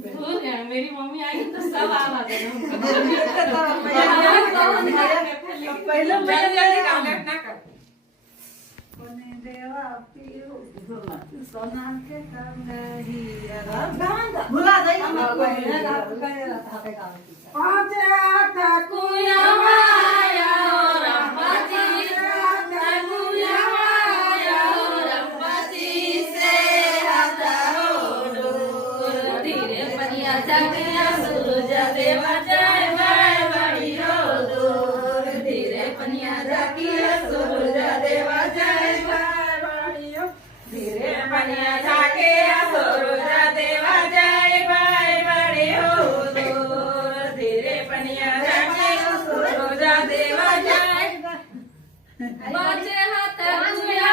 भूल गया मेरी मम्मी आई तो सब आवाज है पहले जल्दी काम ना कर कोने देवा पियो सोना के कंगहिया भुला जाई पाँच आठ कुया माया और अम्बाजी कुया माया और अम्बाजी से आता हो डोर धीरे पनिया जागिया सूरज देवा जाए बाय बड़ी हो डोर धीरे पनिया जागिया सूरज देवा जाए बाय बड़ी हो धीरे पनिया जागिया सूरज देवा जाए बाय बड़ी हो डोर धीरे पनिया जागिया सूरज देवा जाए बाजे हाथ कुया